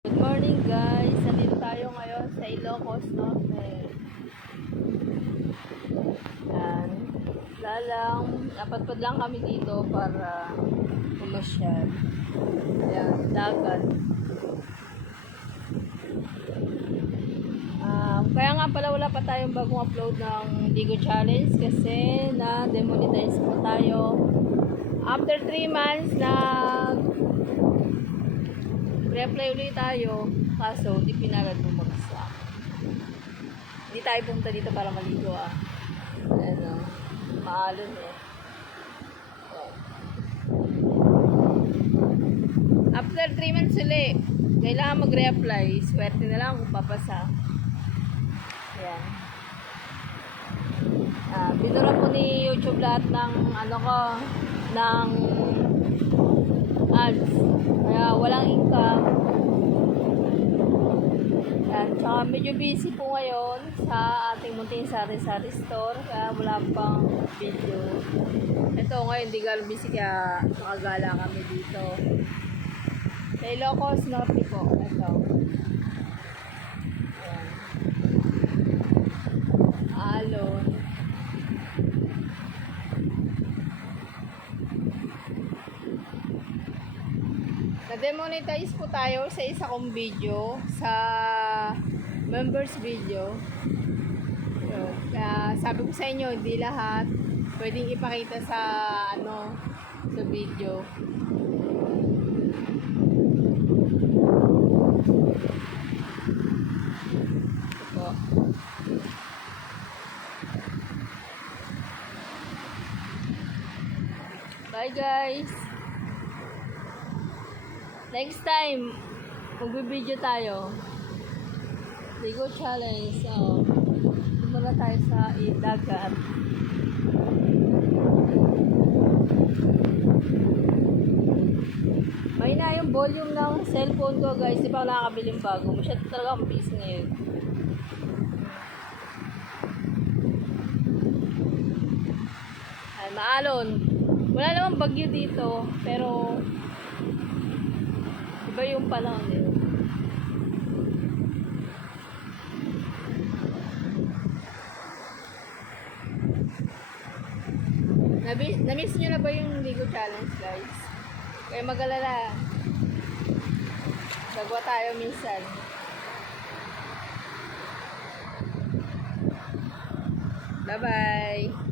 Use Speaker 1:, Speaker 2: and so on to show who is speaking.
Speaker 1: Good morning guys! Nandito tayo ngayon sa Ilocos Norte. Yan. Lalang, napatpad lang kami dito para pumasyal. Yan, dagat. Um, kaya nga pala wala pa tayong bagong upload ng Digo Challenge kasi na demonetize po tayo. After 3 months na Reply ulit tayo, kaso di pinagad bumagsak. Hindi tayo pumunta dito para maligo ah. Ano, maalon eh. Yan. After 3 months ulit, kailangan mag-reapply. Swerte na lang kung papasa. Yan. Ah, binura po ni YouTube lahat ng ano ko, ng ads. Kaya walang income. Yan. Tsaka medyo busy po ngayon sa ating munting sari-sari store. Kaya wala pang video. Ito ngayon, hindi gano'n busy kaya nakagala kami dito. Sa Ilocos Norte po. Ito. Yan. Alon. Na-demonetize po tayo sa isa kong video sa members video. Yun. Kaya sabi ko sa inyo, hindi lahat pwedeng ipakita sa ano sa video. Bye guys! Next time, magbibideo tayo. Ligo challenge. So, muna tayo sa dagat. May na yung volume ng cellphone ko guys. Di pa ako nakakabiling bago. Masyado talaga ang bilis ngayon. Ay, maalon. Wala namang bagyo dito. Pero, Iba yung panahon nila. Namiss, namiss nyo na ba yung Ligo Challenge, guys? Kaya mag-alala. Gagawa tayo minsan. Bye-bye!